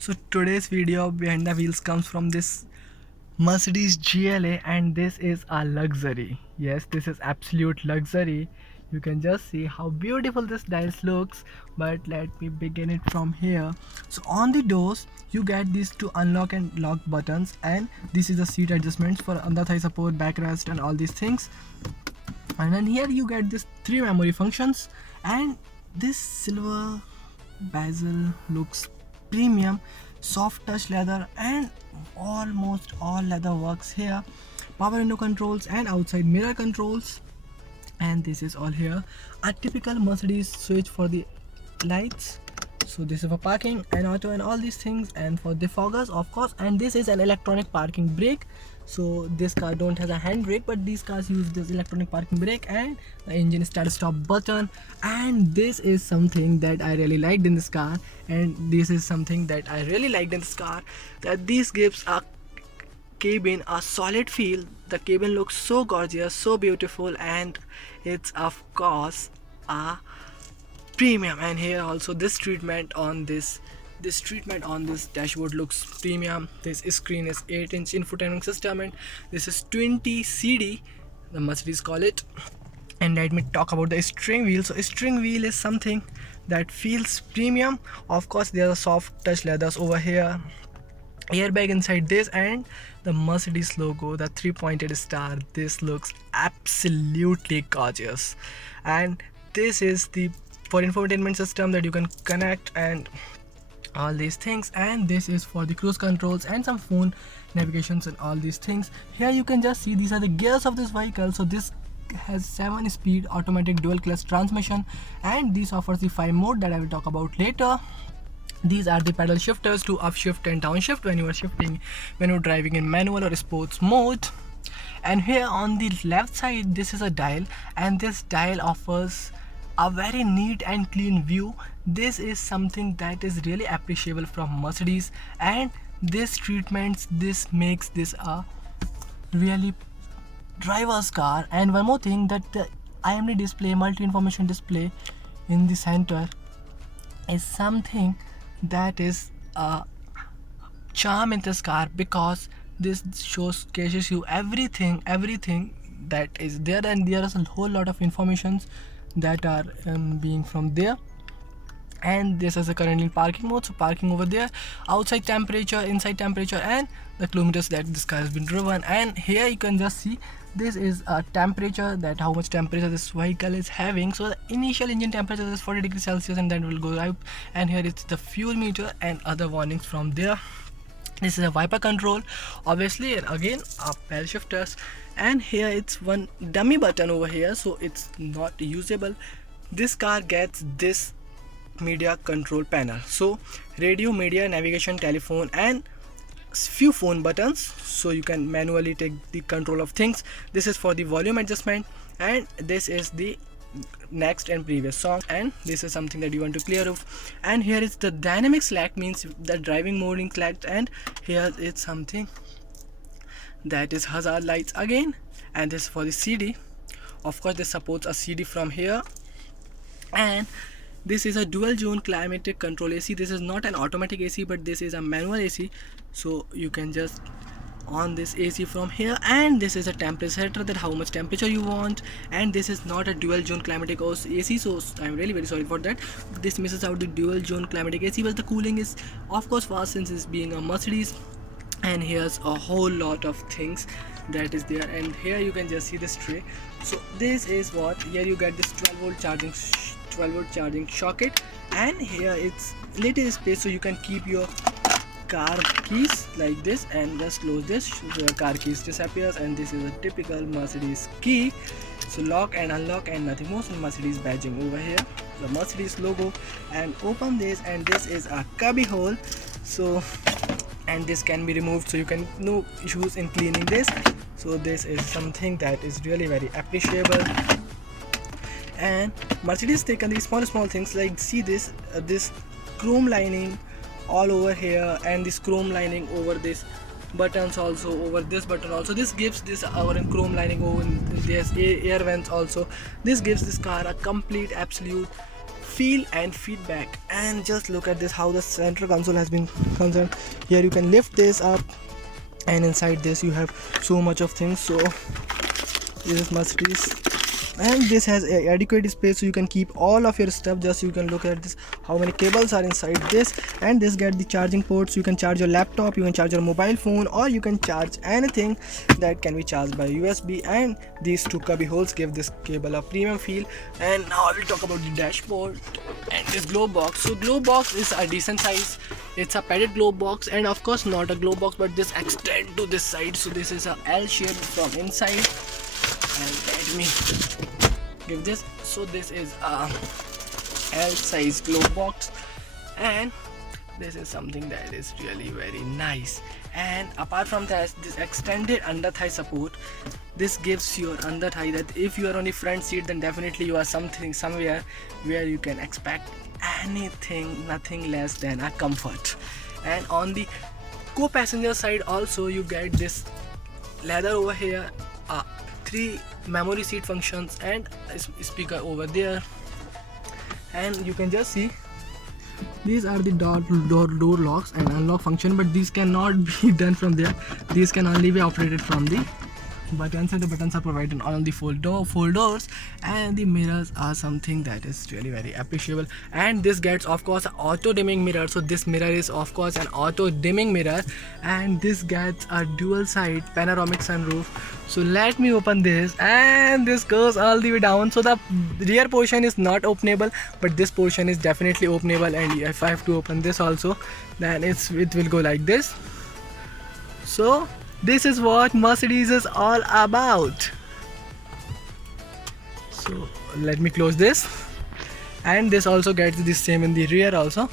So today's video behind the wheels comes from this Mercedes GLA, and this is a luxury. Yes, this is absolute luxury. You can just see how beautiful this dials looks, but let me begin it from here. So on the doors you get these two unlock and lock buttons, and this is the seat adjustments for under thigh support, backrest and all these things. And then here you get this three memory functions, and this silver bezel looks premium, soft touch leather and almost all leather works here, power window controls and outside mirror controls, and this is all here. A typical Mercedes switch for the lights, so this is for parking and auto and all these things, and for defoggers of course, and this is an electronic parking brake. So this car don't has a hand brake, but these cars use this electronic parking brake, and the engine start stop button. And this is something that I really liked in this car, and this is something that I really liked in this car, that this gives a cabin a solid feel. The cabin looks so gorgeous, so beautiful, and it's of course a premium. And here also this treatment on this dashboard looks premium. This screen is 8-inch infotainment system, and this is 20 CD, the Mercedes call it. And let me talk about the steering wheel. So steering wheel is something that feels premium. Of course there are soft touch leathers over here, airbag inside this, and the Mercedes logo, the 3-pointed star. This looks absolutely gorgeous. And this is the for infotainment system that you can connect and all these things, and this is for the cruise controls and some phone navigations and all these things. Here you can just see these are the gears of this vehicle. So this has 7-speed automatic dual clutch transmission, and this offers the 5 mode that I will talk about later. These are the pedal shifters to upshift and downshift when you are shifting, when you're driving in manual or sports mode. And here on the left side, this is a dial, and this dial offers a very neat and clean view. This is something that is really appreciable from Mercedes, and this treatments, this makes this a really driver's car. And one more thing, that the IMD display, multi information display in the center, is something that is a charm in this car, because this showcases you everything that is there, and there is a whole lot of informations that are being from there. And this is a currently in parking mode, so parking over there, outside temperature, inside temperature, and the kilometers that this car has been driven. And here you can just see this is a temperature, that how much temperature this vehicle is having. So the initial engine temperature is 40 degrees Celsius, and then will go up. And here it's the fuel meter and other warnings from there. This is a wiper control obviously, and again a pedal shifters. And here it's one dummy button over here, so it's not usable. This car gets this media control panel, so radio, media, navigation, telephone, and few phone buttons, so you can manually take the control of things. This is for the volume adjustment, and this is the next and previous song, and this is something that you want to clear off. And here is the dynamic select, means the driving mode in select, and here it's something that is hazard lights again. And this is for the CD. Of course this supports a CD from here. And this is a dual zone climatic control AC. This is not an automatic AC, but this is a manual AC, so you can just on this AC from here. And this is a temperature setter, that how much temperature you want. And this is not a dual zone climatic AC, so I'm really very sorry for that. This misses out the dual zone climatic AC, but the cooling is of course fast since it's being a Mercedes. And here's a whole lot of things that is there. And here you can just see this tray. So this is what, here you get this 12-volt charging socket, and here it's little space, so you can keep your car keys like this, and just close this, so your car keys disappears. And this is a typical Mercedes key, so lock and unlock and nothing more. So Mercedes badging over here, the Mercedes logo. And open this, and this is a cubby hole, so and this can be removed, so you can no issues in cleaning this. So this is something that is really very appreciable. And Mercedes taken these small things, like see this this chrome lining all over here, and this chrome lining over this buttons, also over this button also. This gives this our chrome lining over this air vents also. This gives this car a complete absolute feel and feedback. And just look at this, how the center console has been concerned. Here you can lift this up, and inside this you have so much of things. So this is Mercedes, and this has a adequate space, so you can keep all of your stuff. Just you can look at this, how many cables are inside this. And this get the charging ports. You can charge your laptop, you can charge your mobile phone, or you can charge anything that can be charged by USB. And these two cubby holes give this cable a premium feel. And now I will talk about the dashboard and this globe box. So globe box is a decent size. It's a padded globe box, and of course not a globe box, but this extend to this side. So this is a L shape from inside. And let me give this. So this is a L size globe box, and this is something that is really very nice. And apart from that, this extended under thigh support, this gives your under thigh that if you are on the front seat, then definitely you are somewhere where you can expect anything, nothing less than a comfort. And on the co-passenger side also, you get this leather over here, 3 memory seat functions, and a speaker over there. And you can just see these are the door locks and unlock function, but these cannot be done from there. These can only be operated from the buttons, and the buttons are provided on the fold doors. And the mirrors are something that is really very appreciable. And this gets of course an auto dimming mirror. So this mirror is of course an auto dimming mirror, and this gets a dual side panoramic sunroof. So let me open this, and this goes all the way down. So the rear portion is not openable, but this portion is definitely openable. And if I have to open this also, then it will go like this. So this is what Mercedes is all about. So let me close this, and this also gets the same in the rear also.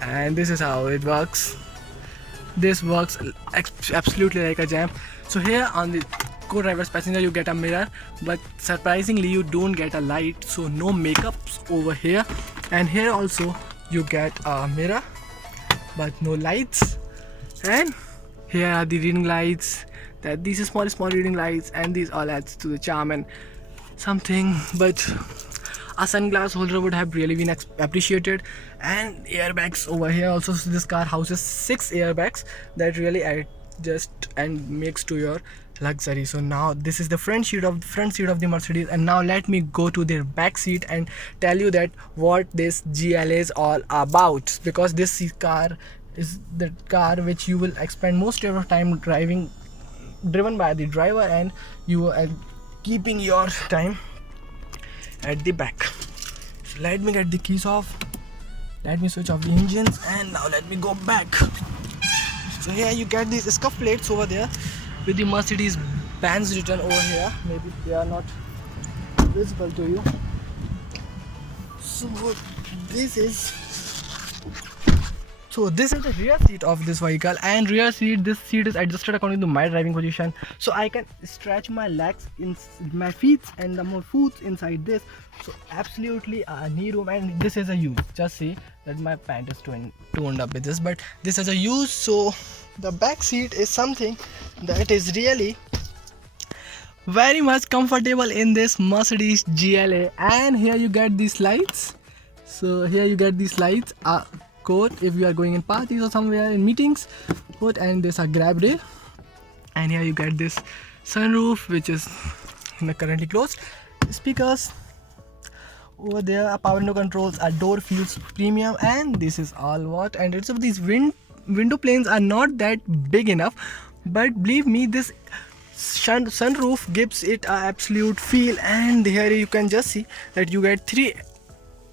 And this is how it works. This works absolutely like a gem. So here on the co-driver's passenger you get a mirror, but surprisingly you don't get a light, so no makeups over here. And here also you get a mirror, but no lights. And here are the reading lights, that these are small reading lights, and these all adds to the charm and something. But a sunglass holder would have really been appreciated. And airbags over here also. So this car houses 6 airbags that really adjust and makes to your luxury. So now this is the front seat of the Mercedes, and now let me go to their back seat and tell you that what this GLA is all about, because this car is the car which you will spend most of your time driven by the driver, and you are keeping your time at the back. So let me get the keys off, let me switch off the engines, and now let me go back. So here you get these scuff plates over there with the Mercedes Benz written over here. Maybe they are not visible to you. So this is the rear seat of this vehicle, and this seat is adjusted according to my driving position, so I can stretch my legs in my feet and the more foot inside this. So absolutely knee room. And this is a use, just see that my pant is toned up with this, but this is a use. So the back seat is something that is really very much comfortable in this Mercedes GLA. And here you get these lights. So here you get these lights, coat if you are going in parties or somewhere in meetings, coat, and this a grab rail. And here you get this sunroof, which is currently closed. Speakers over there, a power window controls, a door feels premium, and this is all what. And it's these window planes are not that big enough, but believe me, this sunroof gives it a absolute feel. And here you can just see that you get 3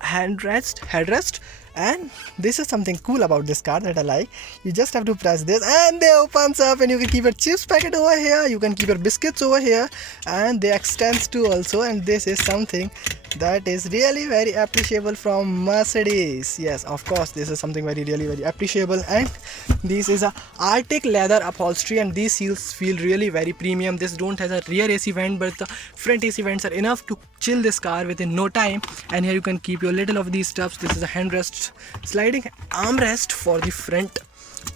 headrest. And this is something cool about this car that I like. You just have to press this, and they opens up, and you can keep your chips packet over here, you can keep your biscuits over here, and they extends to also. And this is something that is really very appreciable from Mercedes. Yes, of course, this is something really very appreciable. And this is a Arctic leather upholstery, and these seals feel really very premium. This don't has a rear AC vent, but the front AC vents are enough to chill this car within no time. And here you can keep your little of these stuffs. This is a handrest, sliding armrest for the front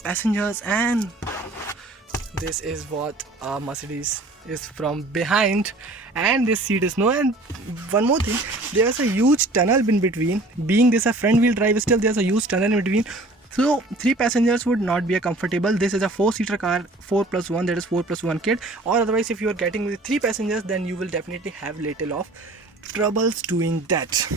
passengers. And this is what Mercedes is from behind, and this seat is no. And one more thing, there's a huge tunnel in between. Being this a front wheel drive, still there's a huge tunnel in between, so 3 passengers would not be a comfortable. This is a 4-seater car, 4 plus 1, that is 4 plus 1 kid. Or otherwise, if you are getting with 3 passengers, then you will definitely have little of troubles doing that.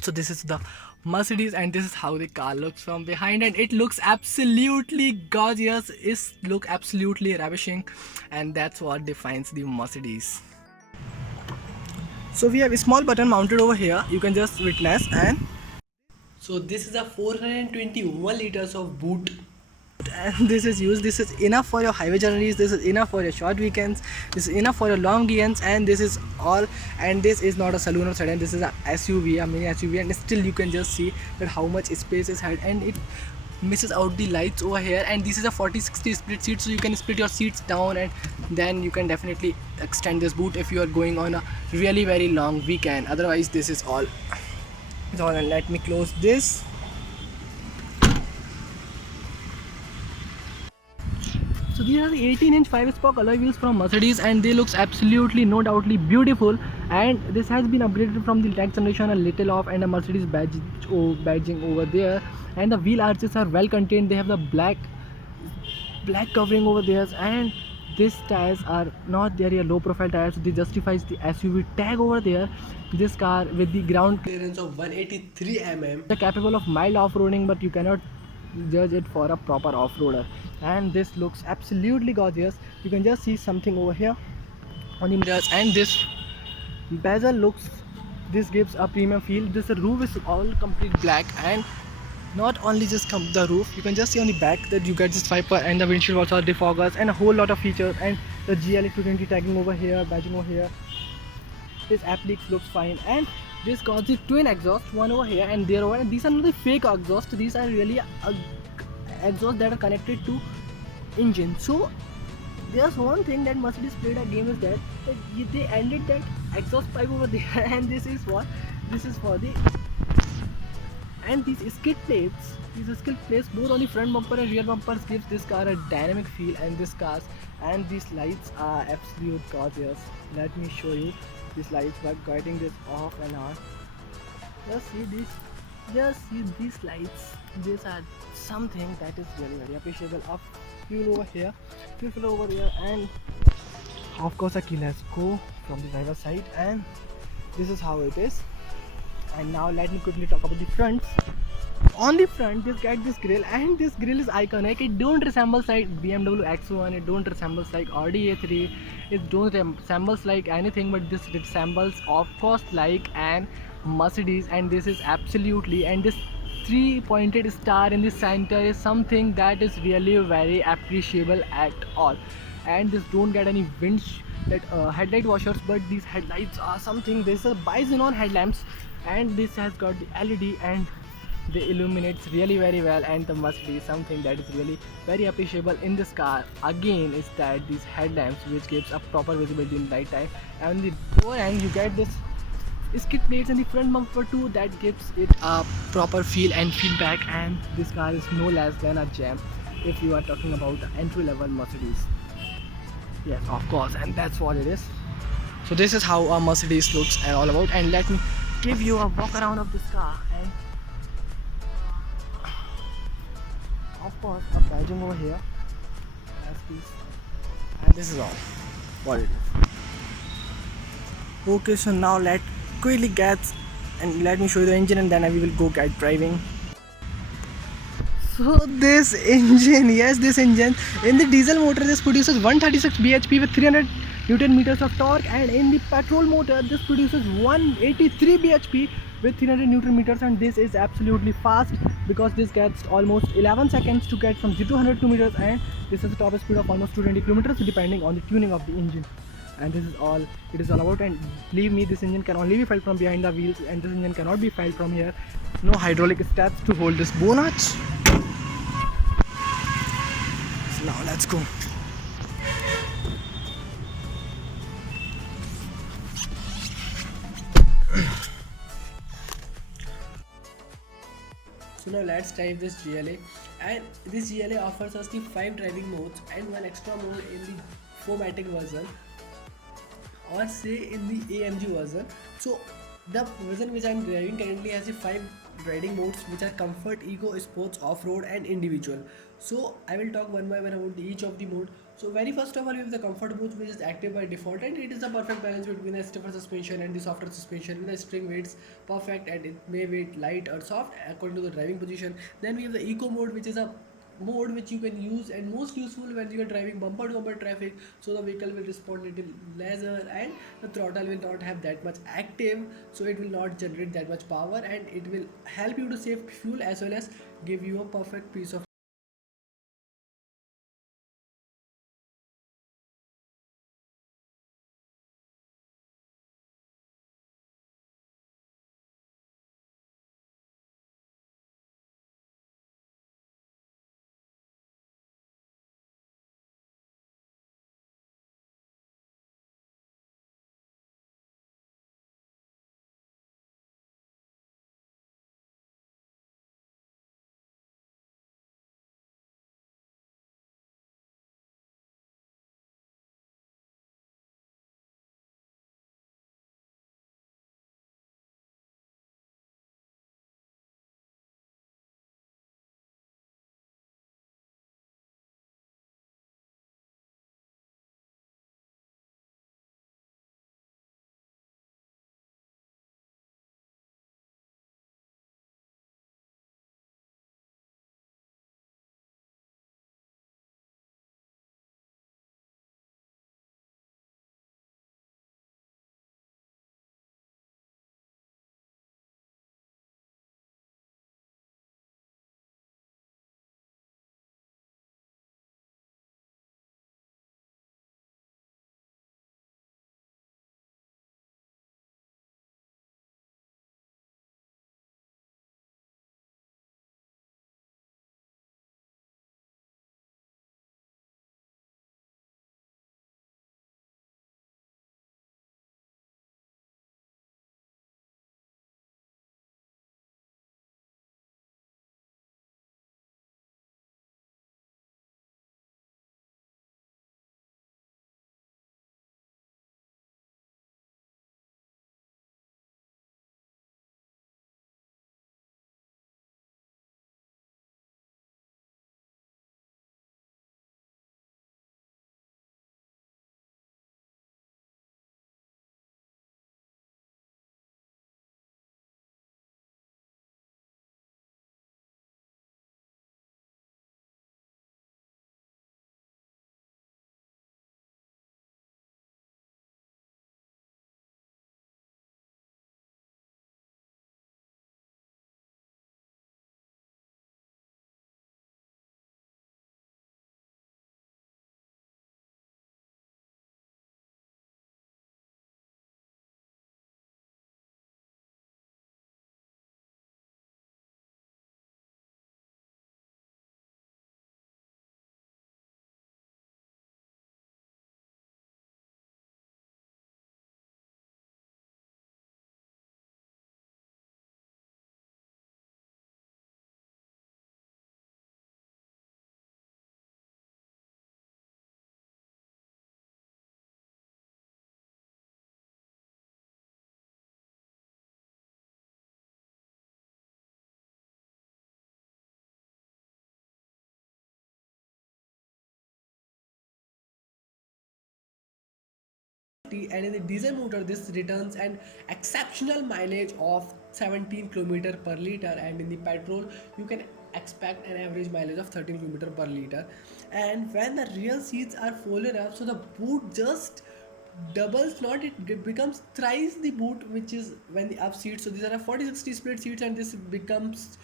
So this is the Mercedes, and this is how the car looks from behind, and it looks absolutely gorgeous. It look absolutely ravishing, and that's what defines the Mercedes. So we have a small button mounted over here, you can just witness. And so this is a 421 liters of boot, and this is used. This is enough for your highway journeys, this is enough for your short weekends, this is enough for your long weekends, and this is all. And this is not a saloon or sedan, this is a SUV, a mini SUV, and still you can just see that how much space is had, and it misses out the lights over here. And this is a 40-60 split seat, so you can split your seats down, and then you can definitely extend this boot if you are going on a really very long weekend. Otherwise, this is all. And let me close this. So these are the 18-inch 5-spoke alloy wheels from Mercedes, and they looks absolutely no doubtly beautiful. And this has been upgraded from the next generation a little off, and a Mercedes badging over there. And the wheel arches are well contained. They have the black covering over there, and these tires are not very low profile tires, so they justifies the SUV tag over there. This car with the ground clearance of 183 mm, they're capable of mild off-roading, but you cannot judge it for a proper off-roader. And this looks absolutely gorgeous. You can just see something over here on the mirrors, and this bezel looks, this gives a premium feel. This roof is all complete black, and not only just the roof, you can just see on the back that you get this wiper, and the windshield also defoggers, and a whole lot of features, and the GLA 220 tagging over here, badging over here. This applique looks fine, and this got the twin exhaust, one over here and there over. And these are not the fake exhaust, these are really exhaust that are connected to engine. So there's one thing that Mercedes played a game is that they ended that exhaust pipe over there and this is what, this is for the, and these skid plates both on the front bumper and rear bumpers gives this car a dynamic feel. And this cars, and these lights are absolute gorgeous. Let me show you these lights by getting this off and on. Just see these lights, these are something that is really very appreciable. Of fuel over here, fuel over here, and of course a keyless go from the driver's side. And this is how it is. And now let me quickly talk about the fronts. On the front, this grille, and this grille is iconic. It don't resembles like BMW X1, it don't resembles like Audi A3, it don't resembles like anything, but this resembles of course like an Mercedes. And this is absolutely, and this 3-pointed star in the center is something that is really very appreciable at all. And this don't get any headlight washers, but these headlights are something. This is a bi-xenon headlamps, and this has got the LED, and they illuminates really very well. And the Mercedes, something that is really very appreciable in this car again is that these headlamps which gives a proper visibility in night time. And the door end you get this skid plates in the front bumper too, that gives it a proper feel and feedback. And this car is no less than a gem if you are talking about the entry level Mercedes. Yes, of course, and that's what it is. So this is how a Mercedes looks and all about. And let me give you a walk around of this car. And of course a badging over here, and this is all what it is. Okay, so now let quickly get and let me show you the engine, and then we will go get driving. So this engine, yes, this engine in the diesel motor, this produces 136 bhp with 300 Newton meters of torque, and in the petrol motor this produces 183 bhp with 300 Newton meters. And this is absolutely fast because this gets almost 11 seconds to get from 0 to 102 meters, and this is a top speed of almost 220 kilometers depending on the tuning of the engine. And this is all it is all about. And believe me, this engine can only be felt from behind the wheels, and this engine cannot be felt from here. No hydraulic steps to hold this bonnet. So now let's go. So now let's drive this GLA, and this GLA offers us the 5 driving modes and one extra mode in the 4MATIC version. or say in the AMG version. So the version which I'm driving currently has the five riding modes, which are comfort, eco, sports, off-road, and individual. So I will talk one by one about each of the mode. So very first of all, we have the comfort mode, which is active by default, and it is the perfect balance between a stiffer suspension and the softer suspension. With the string weights perfect, and it may weight light or soft according to the driving position. Then we have the eco mode, which is a mode which you can use and most useful when you are driving bumper to bumper traffic, so the vehicle will respond little lesser and the throttle will not have that much active, so it will not generate that much power, and it will help you to save fuel as well as give you a perfect piece of and in the diesel motor this returns an exceptional mileage of 17 km per liter, and in the petrol you can expect an average mileage of 13 km per liter. And when the rear seats are folded up, so the boot just doubles, not it becomes thrice the boot, which is when the up seats. So these are a 40-60 split seats, and this becomes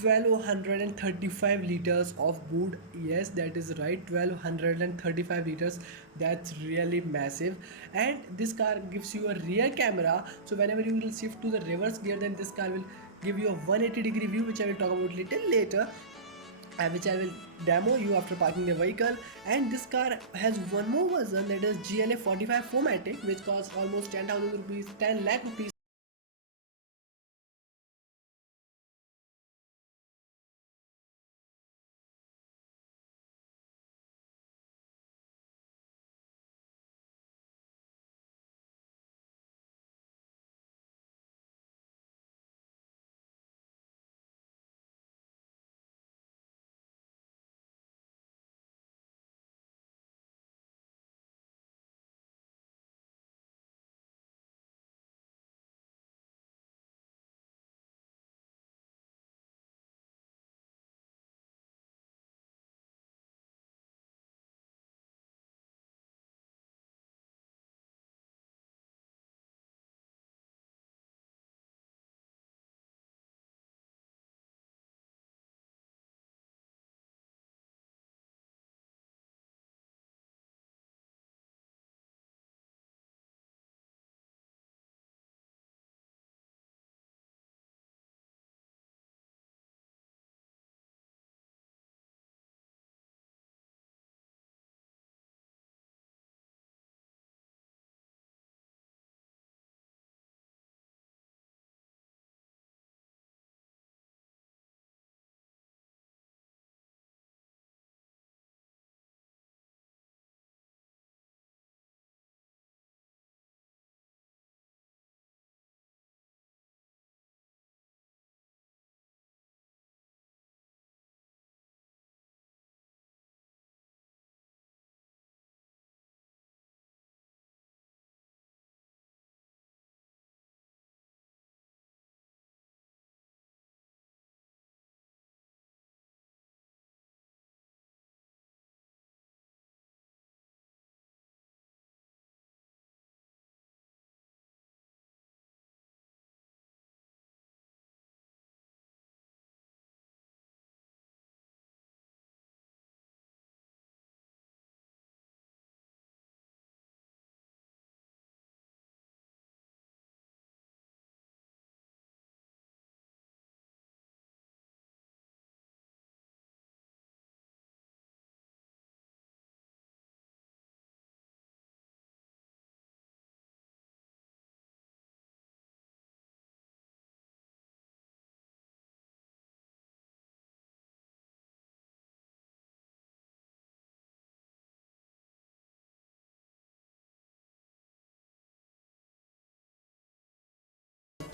1235 liters of boot. Yes, that is right, 1235 liters. That's really massive. And this car gives you a rear camera, so whenever you will shift to the reverse gear, then this car will give you a 180-degree view, which I will talk about little later, which I will demo you after parking the vehicle. And this car has one more version, that is GLA 45 4MATIC, which costs almost 10,000 rupees, 10 lakh rupees.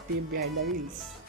team behind the wheels.